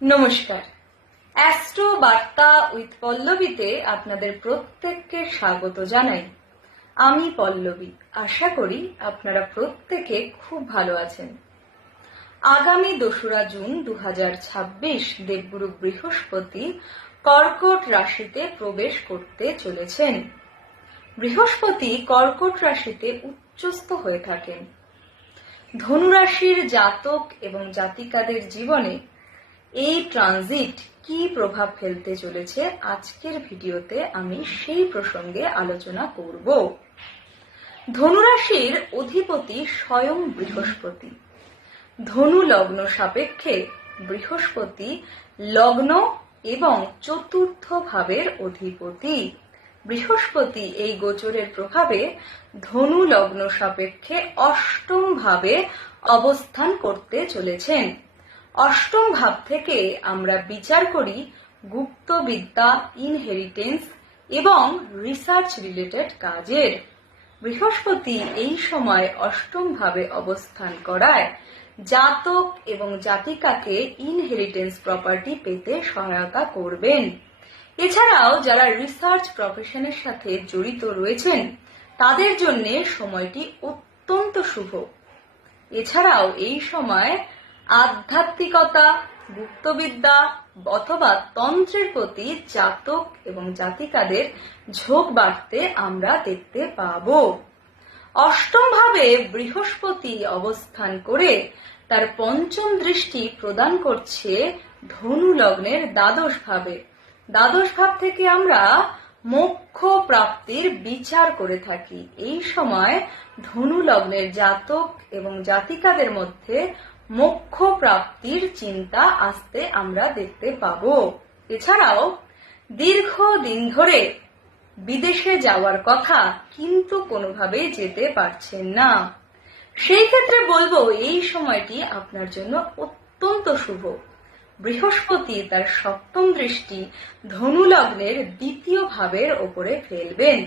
নমস্কার, অ্যাস্ট্রো বার্তা উইথ পল্লবীতে আপনাদের প্রত্যেককে স্বাগত জানাই। আমি পল্লবী। আশা করি আপনারা প্রত্যেকে খুব ভালো আছেন। আগামী 2রা জুন 2026 দেবগুরু বৃহস্পতি কর্কট রাশিতে প্রবেশ করতে চলেছেন। বৃহস্পতি কর্কট রাশিতে উচ্চস্থ হয়ে থাকেন। ধনুরাশির জাতক এবং জাতিকাদের জীবনে এই ট্রানজিট কি প্রভাব ফেলতে চলেছে আজকের ভিডিওতে আমি সেই প্রসঙ্গে আলোচনা করব। ধনুরাশির অধিপতি স্বয়ং বৃহস্পতি। ধনু লগ্ন সাপেক্ষে বৃহস্পতি লগ্ন এবং চতুর্থ ভাবের অধিপতি। বৃহস্পতি এই গোচরের প্রভাবে ধনু লগ্ন সাপেক্ষে অষ্টম ভাবে অবস্থান করতে চলেছেন। অষ্টম ভাব থেকে আমরা বিচার করি গুপ্তবিদ্যা, ইনহেরিটেন্স এবং রিসার্চ রিলেটেড কাজের। বৃহস্পতি এই সময় অষ্টম ভাবে অবস্থান করায় জাতক এবং জাতিকাকে ইনহেরিটেন্স প্রপার্টি পেতে সহায়তা করবেন। এছাড়াও যারা রিসার্চ প্রফেশনের সাথে জড়িত রয়েছেন তাদের জন্য সময়টি অত্যন্ত শুভ। এছাড়াও এই সময় আধ্যাত্মিকতা, গুপ্তবিদ্যা অথবা তন্ত্রের প্রতি জাতক এবং জাতিকাদের ঝোঁক বাড়তে আমরা দেখতে পাব। অষ্টম ভাবে বৃহস্পতি অবস্থান করে তার পঞ্চম দৃষ্টি প্রদান করছে ধনু লগ্নের দ্বাদশ ভাবে। দ্বাদশ ভাব থেকে আমরা মোক্ষ প্রাপ্তির বিচার করে থাকি। এই সময় ধনু লগ্নের জাতক এবং জাতিকাদের মধ্যে মোক্ষ প্রাপ্তির চিন্তা আসতে আমরা দেখতে পাব। এছাড়াও দীর্ঘদিন ধরে বিদেশে যাওয়ার কথা কিন্তু কোনোভাবেই যেতে পারছেন না, সেই ক্ষেত্রে বলবো এই সময়টি আপনার জন্য অত্যন্ত শুভ। বৃহস্পতি তার সপ্তম দৃষ্টি ধনু লগ্নের দ্বিতীয় ভাবের ওপরে ফেলবেন।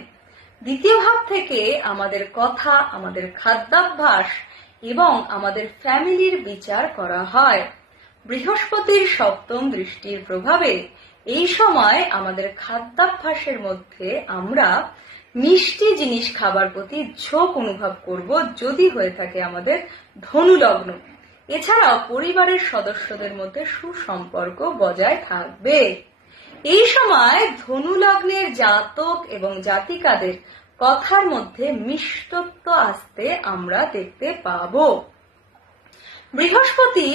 দ্বিতীয় ভাব থেকে আমাদের কথা, আমাদের খাদ্যাভ্যাস এবং আমাদের ফ্যামিলির বিচার করা হয়। বৃহস্পতির সপ্তম দৃষ্টির প্রভাবে এই সময় আমাদের খাদ্যাভ্যাসের মধ্যে আমরা মিষ্টি জিনিস খাবার প্রতি ঝোঁক অনুভব করব যদি হয়ে থাকে আমাদের ধনু লগ্ন। এছাড়াও পরিবারের সদস্যদের মধ্যে সুসম্পর্ক বজায় থাকবে। এই সময় ধনু লগ্নের জাতক এবং জাতিকাদের কথার মধ্যে মিষ্টত্ব আসতে আমরা দেখতে পাব। বৃহস্পতি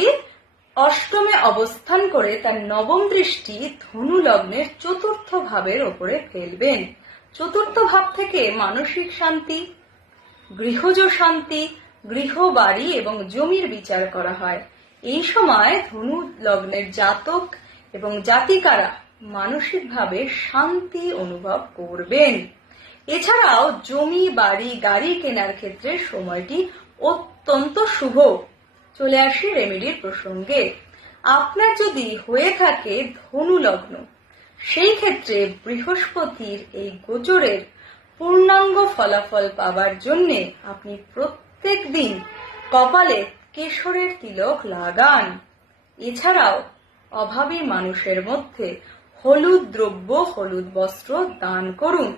অষ্টমে অবস্থান করে তার নবম দৃষ্টি ধনু লগ্নের চতুর্থ ভাবের ওপরে ফেলবেন। চতুর্থ ভাব থেকে মানসিক শান্তি, গৃহজ শান্তি, গৃহ, বাড়ি এবং জমির বিচার করা হয়। এই সময় ধনু লগ্নের জাতক এবং জাতিকারা মানসিকভাবে শান্তি অনুভব করবেন। এছাড়াও জমি, বাড়ি, গাড়ি কেনার ক্ষেত্রে সময়টি অত্যন্ত শুভ। চলে আসি রেমেডির প্রসঙ্গে। আপনার যদি হয়ে থাকে ধনু লগ্ন, সেই ক্ষেত্রে বৃহস্পতির এই গোচরের পূর্ণাঙ্গ ফলাফল পাবার জন্য আপনি প্রত্যেক দিন কপালে কেশরের তিলক লাগান। এছাড়াও অভাবী মানুষের মধ্যে হলুদ দ্রব্য, হলুদ বস্ত্র দান করুন।